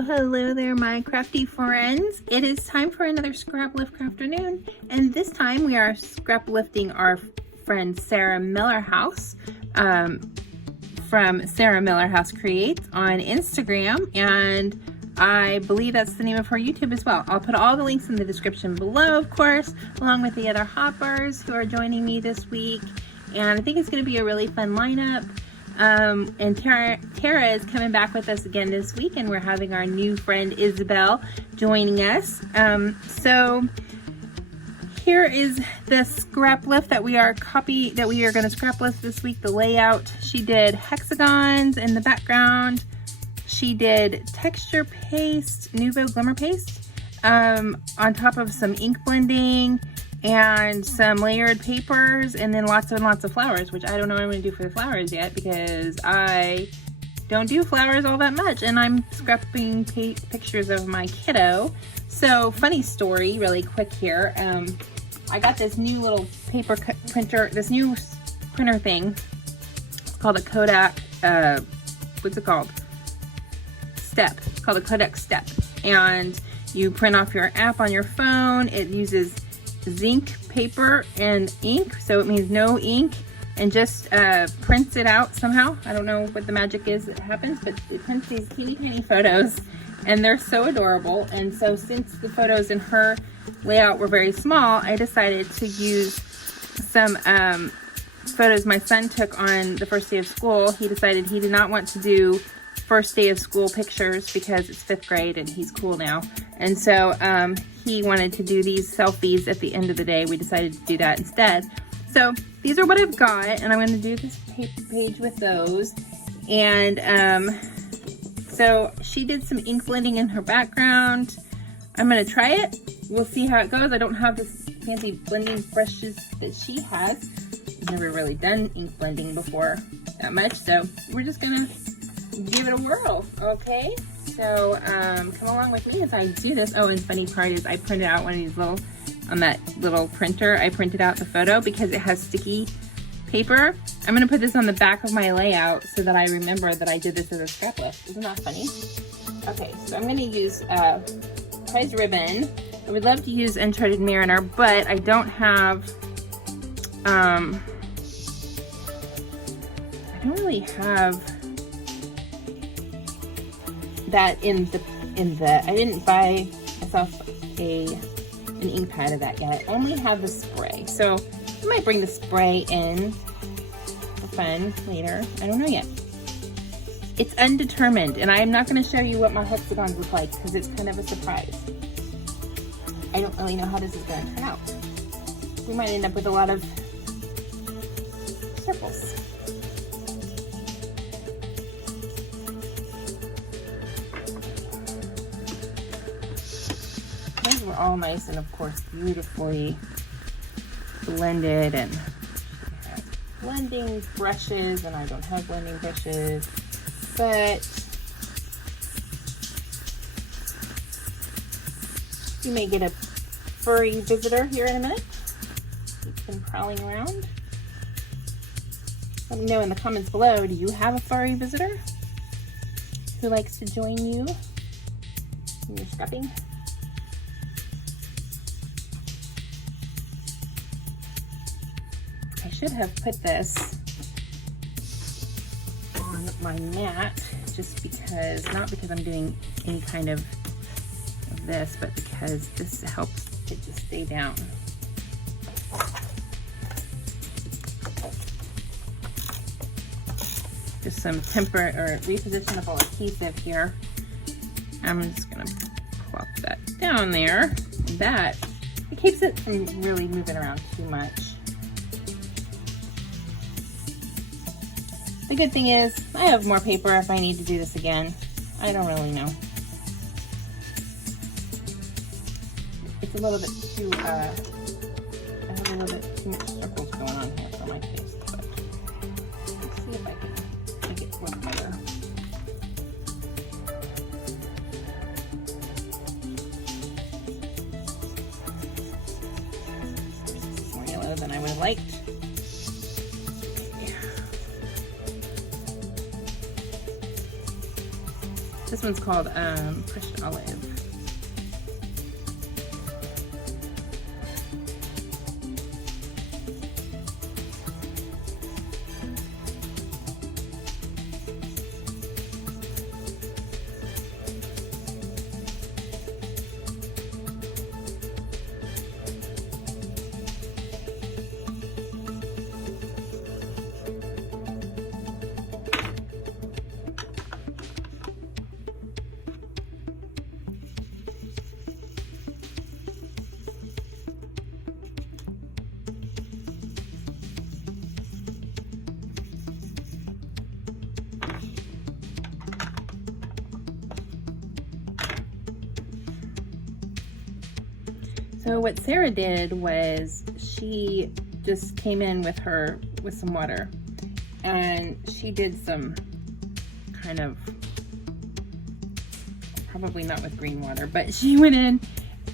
Hello there, my crafty friends. It is time for another Scrap-lift Crafternoon, and this time we are scrap lifting our friend Sarah Millerhouse from Sarah Millerhouse Creates on Instagram, and I believe that's the name of her YouTube as well. I'll put all the links in the description below, of course, along with the other hoppers who are joining me this week, and I think it's going to be a really fun lineup. And Tara is coming back with us again this week, and we're having our new friend Isabel joining us. So here is the scrap lift that we are going to scrap lift this week. The layout: she did hexagons in the background. She did texture paste, Nuvo glimmer paste, on top of some ink blending and some layered papers, and then lots and lots of flowers, which I don't know what I'm going to do for the flowers yet because I don't do flowers all that much, and I'm scrapping pictures of my kiddo. So funny story really quick here. I got this new little paper printer, this new printer thing. It's called a Kodak, what's it called? Step. It's called a Kodak Step, and you print off your app on your phone. It uses zinc paper and ink, so it means no ink, and just prints it out somehow. I don't know what the magic is that happens, but it prints these teeny tiny photos, and they're so adorable. And so since the photos in her layout were very small, I decided to use some photos my son took on the first day of school. He decided he did not want to do first day of school pictures because it's 5th grade and he's cool now, and so he wanted to do these selfies at the end of the day. We decided to do that instead. So these are what I've got, and I'm going to do this page with those. And so she did some ink blending in her background. I'm going to try it. We'll see how it goes. I don't have the fancy blending brushes that she has. I've never really done ink blending before that much, so we're just going to give it a whirl. Okay, so come along with me as I do this. Oh, and funny part is I printed out one of these little, on that little printer, I printed out the photo because it has sticky paper. I'm going to put this on the back of my layout so that I remember that I did this as a scrap lift. Isn't that funny? Okay, so I'm going to use prize ribbon. I would love to use Uncharted Mariner, but I don't have I don't really have that in the I didn't buy myself an ink pad of that yet. I only have the spray, so I might bring the spray in for fun later. I don't know yet. It's undetermined, and I'm not going to show you what my hexagons look like because it's kind of a surprise. I don't really know how this is going to turn out. We might end up with a lot of circles. Those were all nice and, of course, beautifully blended, and blending brushes, and I don't have blending brushes, but you may get a furry visitor here in a minute. He's been prowling around. Let me know in the comments below, do you have a furry visitor who likes to join you in your scrapping? I should have put this on my mat just because, not because I'm doing any kind of this, but because this helps it just stay down. Just some repositionable adhesive here. I'm just gonna plop that down there. That, it keeps it from really moving around too much. The good thing is, I have more paper if I need to do this again. I don't really know. It's a little bit too, I have a little bit too much circles going on here for my taste, but let's see if I can make it work better. More yellow than I would have liked. This one's called crushed olive. So what Sarah did was she just came in with some water, and she did some kind of, probably not with green water, but she went in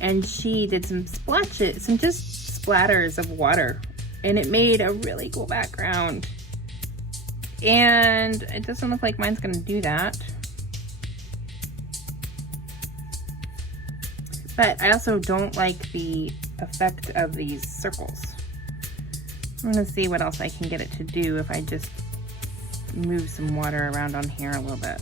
and she did some splotches, some just splatters of water, and it made a really cool background. And it doesn't look like mine's gonna do that. But I also don't like the effect of these circles. I'm gonna see what else I can get it to do if I just move some water around on here a little bit.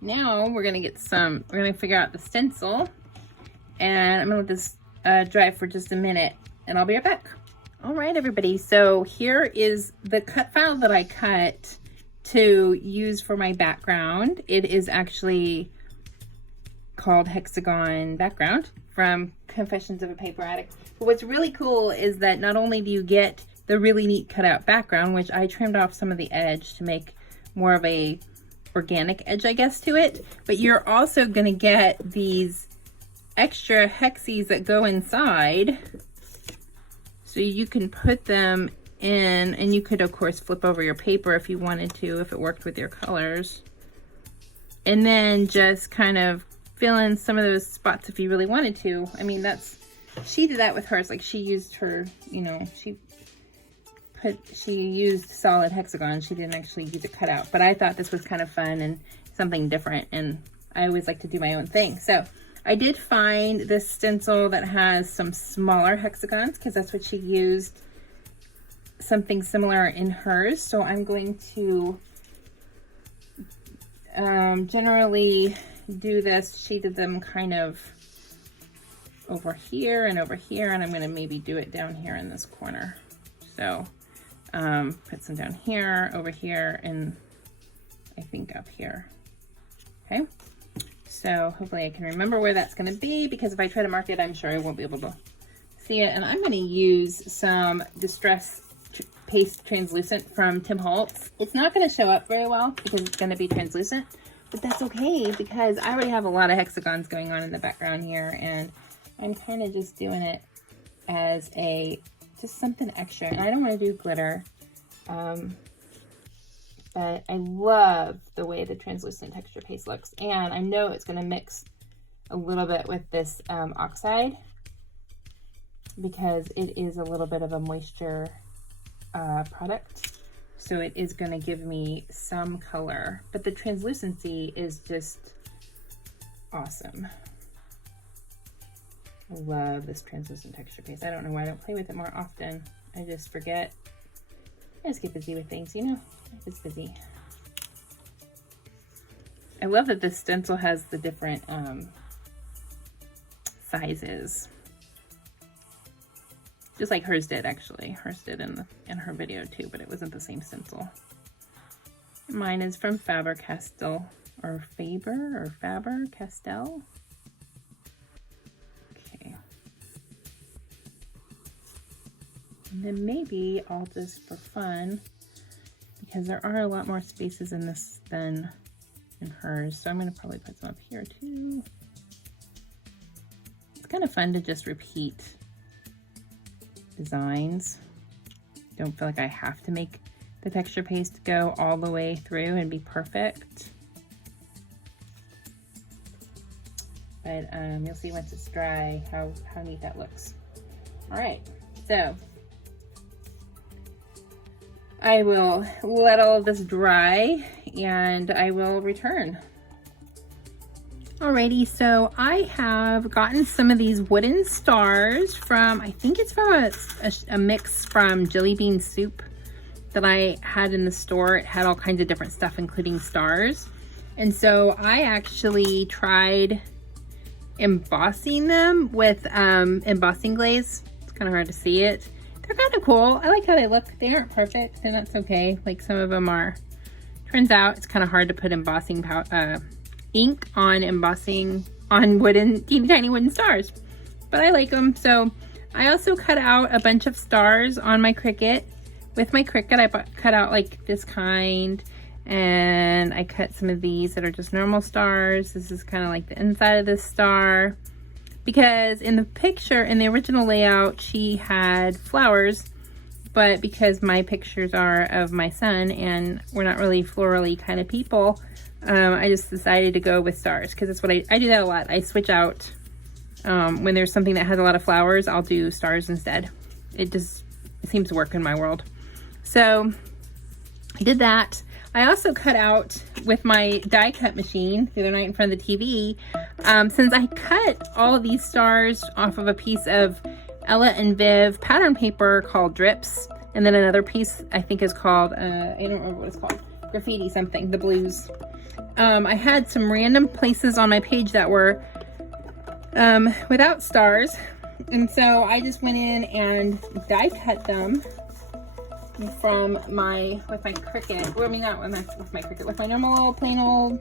Now we're gonna figure out the stencil, and I'm gonna let this dry for just a minute, and I'll be right back. All right, everybody, so here is the cut file that I cut to use for my background. It is actually called Hexagon Background from Confessions of a Paper Addict. But what's really cool is that not only do you get the really neat cutout background, which I trimmed off some of the edge to make more of a organic edge, I guess, to it, but you're also gonna get these extra hexes that go inside, so you can put them in, and you could of course flip over your paper if you wanted to, if it worked with your colors, and then just kind of fill in some of those spots if you really wanted to. I mean, she did that with hers. Like, she used her, you know, she used solid hexagon. She didn't actually use a cutout, but I thought this was kind of fun and something different, and I always like to do my own thing. So I did find this stencil that has some smaller hexagons, because that's what she used, something similar in hers. So I'm going to generally do this. She did them kind of over here and over here, and I'm going to maybe do it down here in this corner. So put some down here, over here, and I think up here. Okay, so hopefully I can remember where that's going to be, because if I try to mark it, I'm sure I won't be able to see it. And I'm going to use some Distress Paste Translucent from Tim Holtz. It's not going to show up very well because it's going to be translucent, but that's okay, because I already have a lot of hexagons going on in the background here, and I'm kind of just doing it as just something extra. And I don't want to do glitter, but I love the way the translucent texture paste looks, and I know it's going to mix a little bit with this oxide, because it is a little bit of a moisture product. So it is gonna give me some color, but the translucency is just awesome. I love this translucent texture paste. I don't know why I don't play with it more often. I just forget. I just get busy with things, you know? Life is busy. I love that this stencil has the different sizes. Just like hers did, actually. Hers did in her video too, but it wasn't the same stencil. Mine is from Faber-Castell, or Faber-Castell. Okay. And then maybe I'll just, for fun, because there are a lot more spaces in this than in hers, so I'm gonna probably put some up here too. It's kind of fun to just repeat designs. Don't feel like I have to make the texture paste go all the way through and be perfect. But you'll see once it's dry how neat that looks. All right, so I will let all of this dry and I will return. Alrighty, so I have gotten some of these wooden stars from, I think it's from a mix from Jelly Bean Soup that I had in the store. It had all kinds of different stuff, including stars. And so I actually tried embossing them with embossing glaze. It's kind of hard to see it. They're kind of cool. I like how they look. They aren't perfect, and that's okay. Like some of them are. Turns out it's kind of hard to put embossing ink on embossing on teeny tiny wooden stars, but I like them. So I also cut out a bunch of stars on my Cricut. With my Cricut, I cut out like this kind, and I cut some of these that are just normal stars. This is kind of like the inside of this star, because in the picture, in the original layout, she had flowers, but because my pictures are of my son and we're not really florally kind of people, I just decided to go with stars, because that's what I do that a lot. I switch out when there's something that has a lot of flowers, I'll do stars instead. It seems to work in my world. So I did that. I also cut out with my die cut machine the other night in front of the TV. Since I cut all of these stars off of a piece of Ella and Viv pattern paper called Drips, and then another piece I think is called, I don't remember what it's called, graffiti something, the blues. I had some random places on my page that were without stars, and so I just went in and die cut them from with my Cricut. Well, I mean, not with my Cricut, with my normal plain old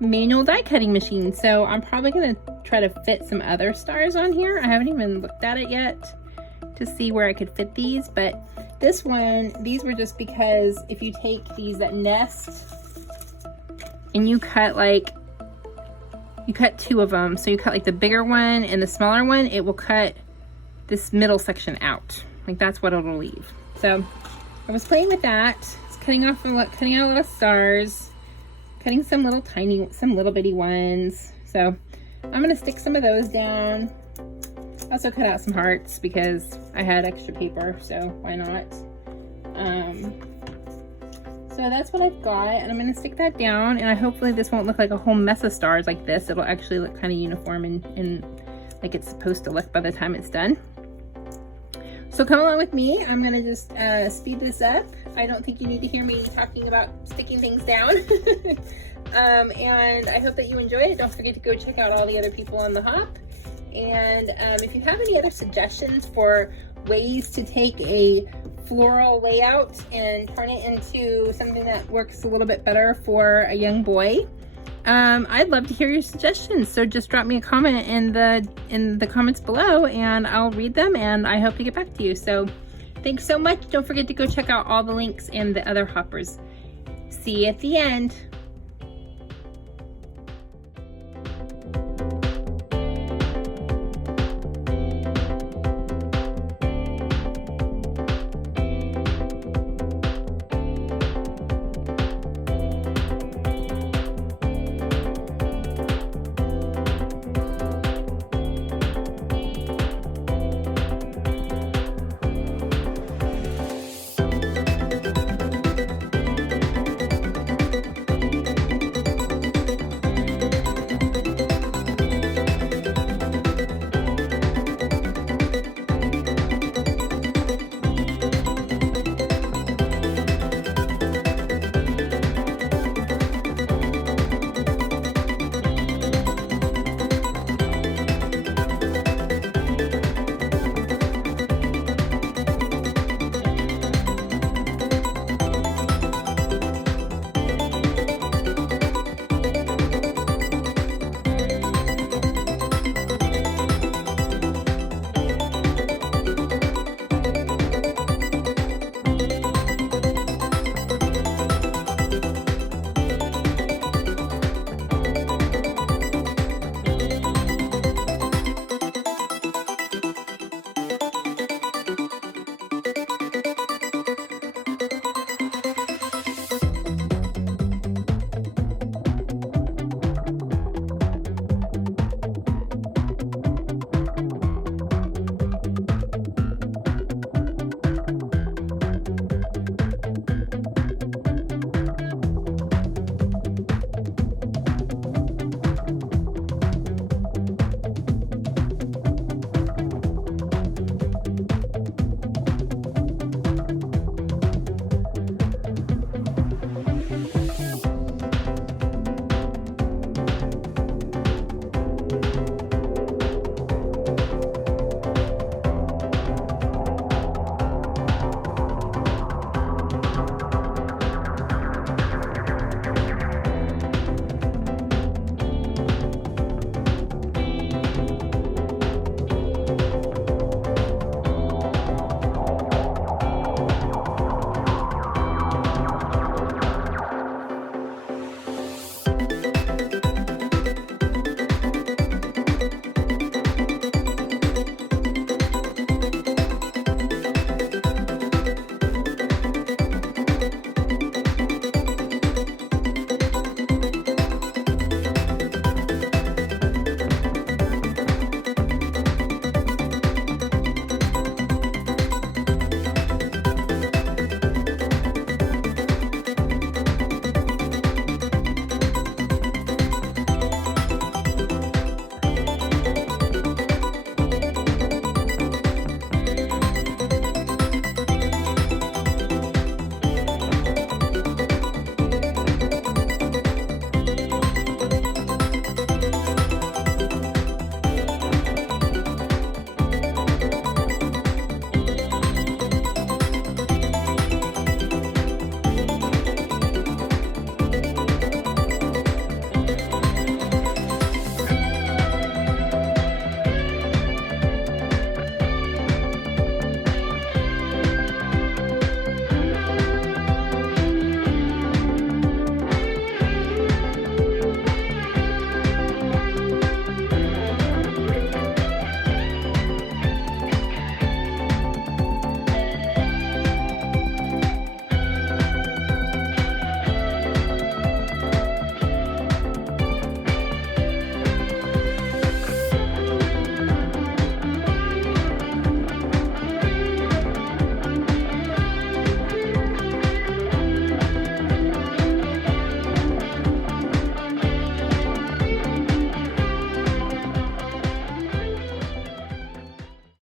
manual die cutting machine. So I'm probably gonna try to fit some other stars on here. I haven't even looked at it yet to see where I could fit these, but this one, these were just because if you take these that nest and you cut two of them, so you cut like the bigger one and the smaller one, it will cut this middle section out. Like that's what it'll leave. So I was playing with that. It's cutting out a lot of stars, cutting some little bitty ones. So I'm gonna stick some of those down. Also cut out some hearts because I had extra paper, so why not? So that's what I've got, and I'm gonna stick that down, and hopefully this won't look like a whole mess of stars like this. It'll actually look kind of uniform and like it's supposed to look by the time it's done. So come along with me. I'm gonna just speed this up. I don't think you need to hear me talking about sticking things down. And I hope that you enjoyed it. Don't forget to go check out all the other people on the hop. And if you have any other suggestions for ways to take a floral layout and turn it into something that works a little bit better for a young boy, I'd love to hear your suggestions. So just drop me a comment in the comments below, and I'll read them, and I hope to get back to you. So thanks so much. Don't forget to go check out all the links and the other hoppers. See you at the end.